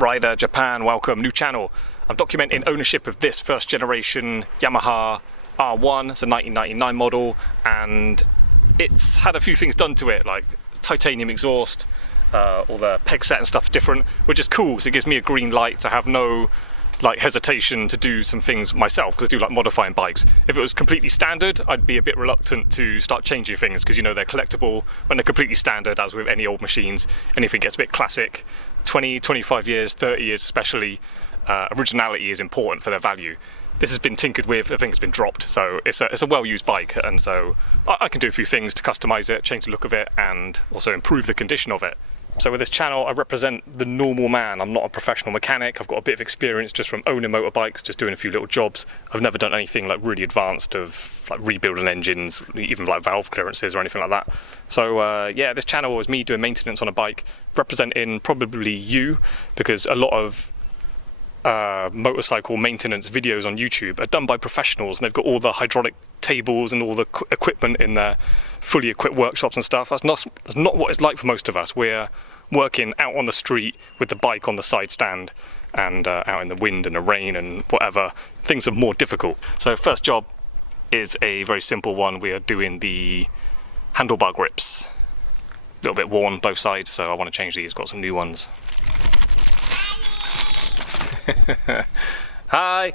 Rider Japan, welcome, new channel. I'm documenting ownership of this first generation Yamaha R1. It's a 1999 model and it's had a few things done to it, like titanium exhaust, all the peg set and stuff different, which is cool because it gives me a green light to have no hesitation to do some things myself, because I do like modifying bikes. If it was completely standard, I'd be a bit reluctant to start changing things, because you know they're collectible. When they're completely standard, as with any old machines, anything gets a bit classic. 20, 25 years, 30 years especially, originality is important for their value. This has been tinkered with, I think it's been dropped, so it's a well-used bike, and so I can do a few things to customize it, change the look of it, and also improve the condition of it. So with this channel, I represent the normal man. I'm not a professional mechanic. I've got a bit of experience just from owning motorbikes, just doing a few little jobs. I've never done anything like really advanced of like rebuilding engines, even like valve clearances or anything like that. So yeah, this channel was me doing maintenance on a bike, representing probably you, because a lot of motorcycle maintenance videos on YouTube are done by professionals, and they've got all the hydraulic tables and all the equipment in their fully equipped workshops and stuff. That's not what it's like for most of us. We're working out on the street with the bike on the side stand and out in the wind and the rain and whatever. Things are more difficult. So first job is a very simple one. We are doing the handlebar grips. A little bit worn both sides, so I want to change these. Got some new ones. Hi!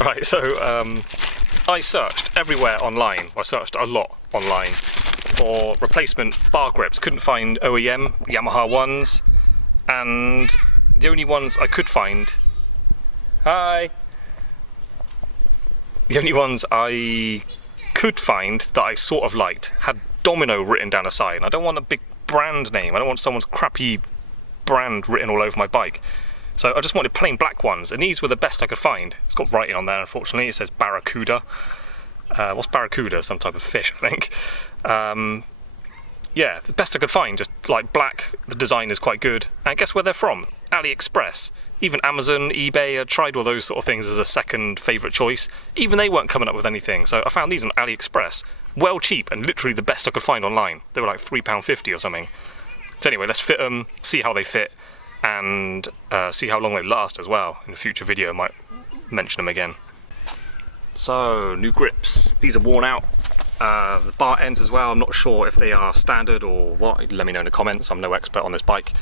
Right, so I searched everywhere online, I searched a lot online for replacement bar grips. Couldn't find OEM Yamaha ones, and the only ones I could find, the only ones I could find that I sort of liked had Domino written down the side. And I don't want a big brand name, I don't want someone's crappy brand written all over my bike. So I just wanted plain black ones, and these were the best I could find. It's got writing on there, unfortunately. It says Barracuda. What's Barracuda? Some type of fish, I think. Yeah, the best I could find, just like black. The design is quite good. And guess where they're from? AliExpress. Even Amazon, eBay, I tried all those sort of things as a second favourite choice. Even they weren't coming up with anything. So I found these on AliExpress. Well cheap, and literally the best I could find online. They were like £3.50 or something. So anyway, let's fit them, see how they fit, and see how long they last as well. In a future video I might mention them again. So, new grips. These are worn out. The bar ends as well, I'm not sure if they are standard or what. Let me know in the comments, I'm no expert on this bike.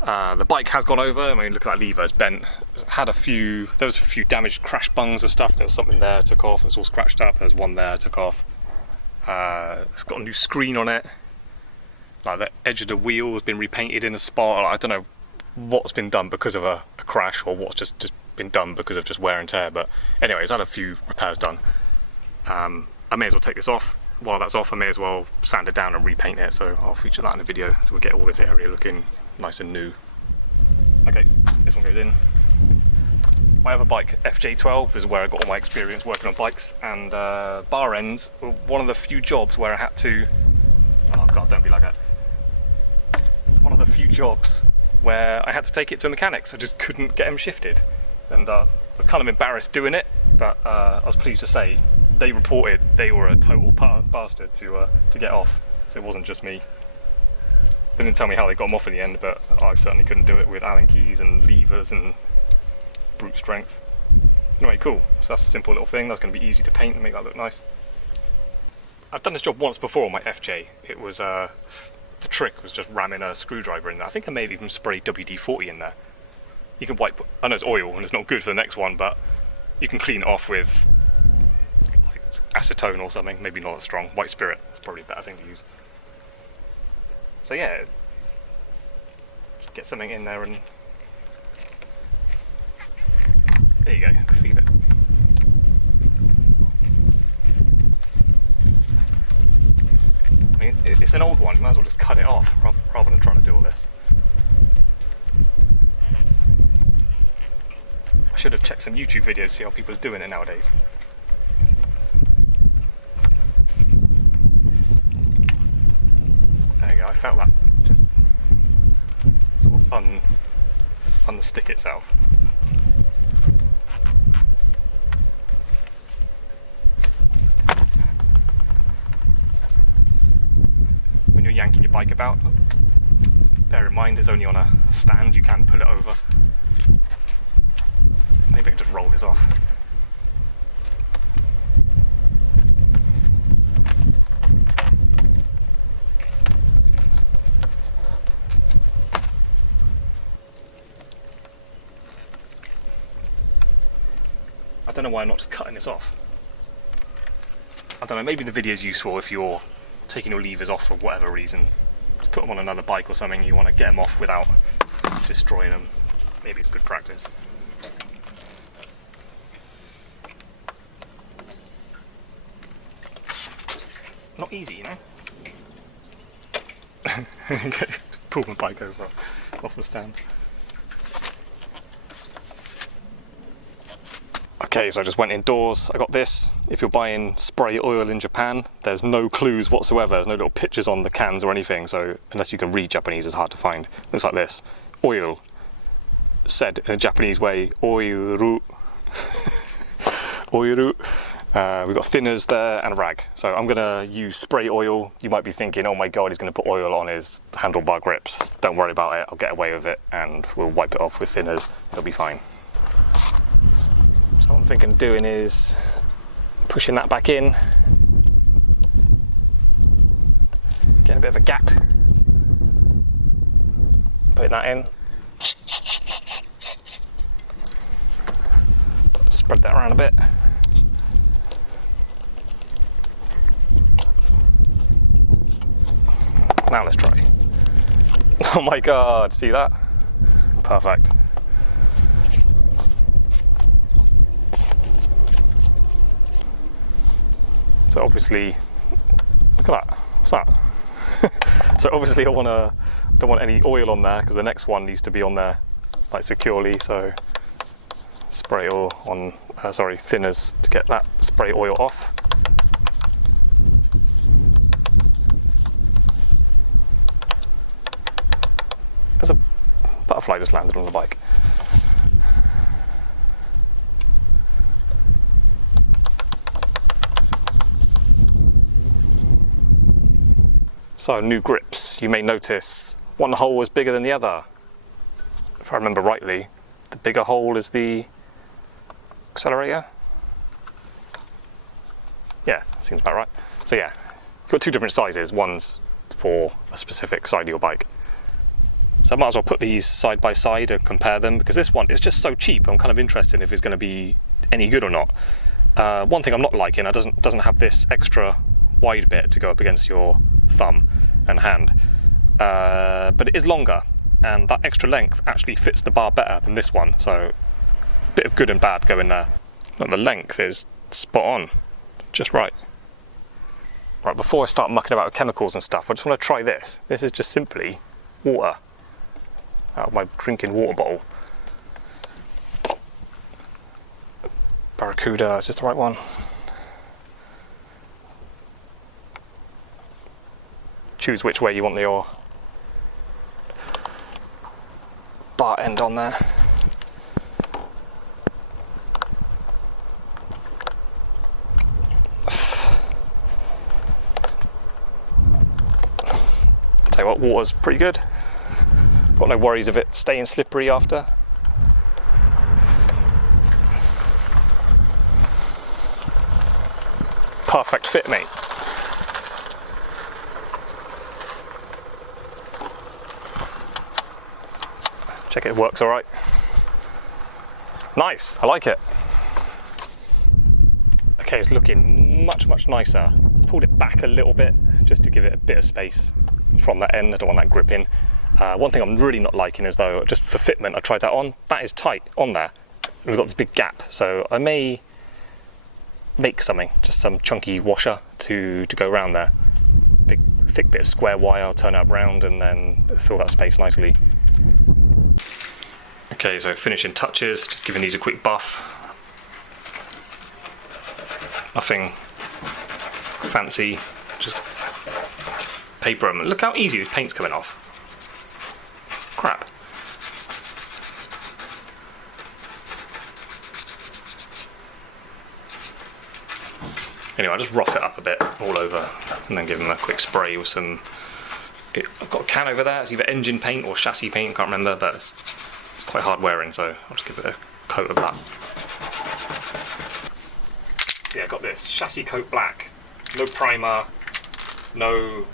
The bike has gone over. I mean, look at that lever, it's bent. There was a few damaged crash bungs and stuff. There was something there, took off, it's all scratched up. There's one there, took off. It's got a new screen on it. Like the edge of the wheel has been repainted in a spot. I don't know what's been done because of a crash, or what's just been done because of just wear and tear. But anyway, it's had a few repairs done. I may as well take this off. While that's off, I may as well sand it down and repaint it. So I'll feature that in the video, so we'll get all this area looking nice and new. Okay, this one goes in. My other bike, FJ12, is where I got all my experience working on bikes, and bar ends were one of the few jobs where I had to, oh god, don't be like that. One of the few jobs where I had to take it to a mechanic, so I just couldn't get him shifted. And I was kind of embarrassed doing it, but I was pleased to say they reported they were a total bastard to get off, so it wasn't just me. They didn't tell me how they got them off in the end, but I certainly couldn't do it with Allen keys and levers and brute strength. Anyway, cool, so that's a simple little thing. That's going to be easy to paint and make that look nice. I've done this job once before on my FJ. It was the trick was just ramming a screwdriver in there. I think I may have even sprayed WD-40 in there. You can wipe, I know it's oil and it's not good for the next one, but you can clean it off with like acetone or something, maybe not that strong. White spirit, that's probably a better thing to use. So yeah, just get something in there and there you go, I can feel it. I mean, it's an old one, you might as well just cut it off rather than trying to do all this. I should have checked some YouTube videos to see how people are doing it nowadays. There you go, I felt that just sort of unstick itself. When you're yanking your bike about, Bear in mind it's only on a stand, you can pull it over. Maybe I can just roll this off. I don't know why I'm not just cutting this off. I don't know, maybe the video is useful if you're taking your levers off for whatever reason. Just put them on another bike or something, you want to get them off without destroying them. Maybe it's good practice. Not easy, you know? Pull my bike over off the stand. Okay, so I just went indoors. I got this. If you're buying spray oil in Japan, there's no clues whatsoever. There's no little pictures on the cans or anything, so unless you can read Japanese, it's hard to find. Looks like this. Oil. Said in a Japanese way, oiru. Oiru. We've got thinners there and a rag. So I'm gonna use spray oil. You might be thinking, oh my God, he's gonna put oil on his handlebar grips. Don't worry about it, I'll get away with it and we'll wipe it off with thinners. It'll be fine. So what I'm thinking of doing is pushing that back in, getting a bit of a gap, putting that in, spread that around a bit. Now let's try. Oh my God, see that? Perfect. So obviously, look at that, what's that? So obviously don't want any oil on there because the next one needs to be on there like securely, so spray oil on, thinners to get that spray oil off. There's a butterfly just landed on the bike. So new grips, you may notice one hole was bigger than the other. If I remember rightly, the bigger hole is the accelerator. Yeah, seems about right. So yeah, you've got two different sizes. One's for a specific side of your bike. So I might as well put these side by side and compare them because this one is just so cheap. I'm kind of interested if it's going to be any good or not. One thing I'm not liking, it doesn't have this extra wide bit to go up against your thumb and hand, but it is longer and that extra length actually fits the bar better than this one, so a bit of good and bad going there. But the length is spot on, just right. Right, before I start mucking about with chemicals and stuff, I just want to try this. This is just simply water out of my drinking water bottle. Barracuda, is this the right one? Choose which way you want your bar end on there. Tell you what, water's pretty good. Got no worries of it staying slippery after. Perfect fit, mate. Check it works all right. Nice, I like it. Okay, it's looking much, much nicer. Pulled it back a little bit just to give it a bit of space from that end. I don't want that grip in. One thing I'm really not liking is though, just for fitment, I tried that on. That is tight on there. We've got this big gap, so I may make something, just some chunky washer to go around there. Big thick bit of square wire, I'll turn it up round and then fill that space nicely. Okay, so finishing touches, just giving these a quick buff. Nothing fancy, just paper them. Look how easy this paint's coming off. Crap. Anyway, I just rough it up a bit all over and then give them a quick spray with some I've got a can over there. It's either engine paint or chassis paint, can't remember, but it's quite hard wearing, so I'll just give it a coat of that. So yeah, I got this chassis coat black, no primer, no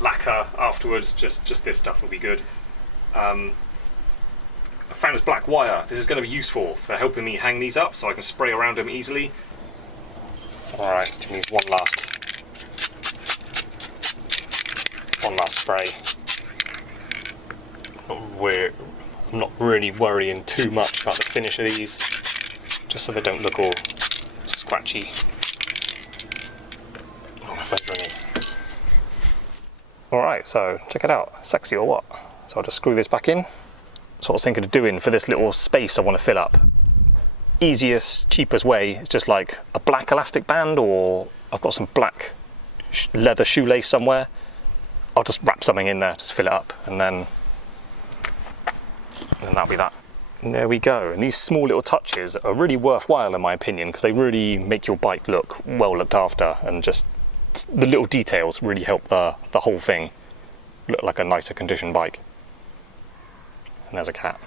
lacquer afterwards, just this stuff will be good. I found this black wire. This is going to be useful for helping me hang these up so I can spray around them easily. Alright, just use one last spray. I'm not really worrying too much about the finish of these, just so they don't look all scratchy. Oh, my phone's ringing. Alright, so check it out. Sexy or what? So I'll just screw this back in. That's what I was thinking of doing for this little space I want to fill up. Easiest, cheapest way is just like a black elastic band, or I've got some black leather shoelace somewhere. I'll just wrap something in there, just fill it up, and then that'll be that. And there we go. And these small little touches are really worthwhile in my opinion, because they really make your bike look well looked after, and just the little details really help the whole thing look like a nicer conditioned bike. And there's a cat.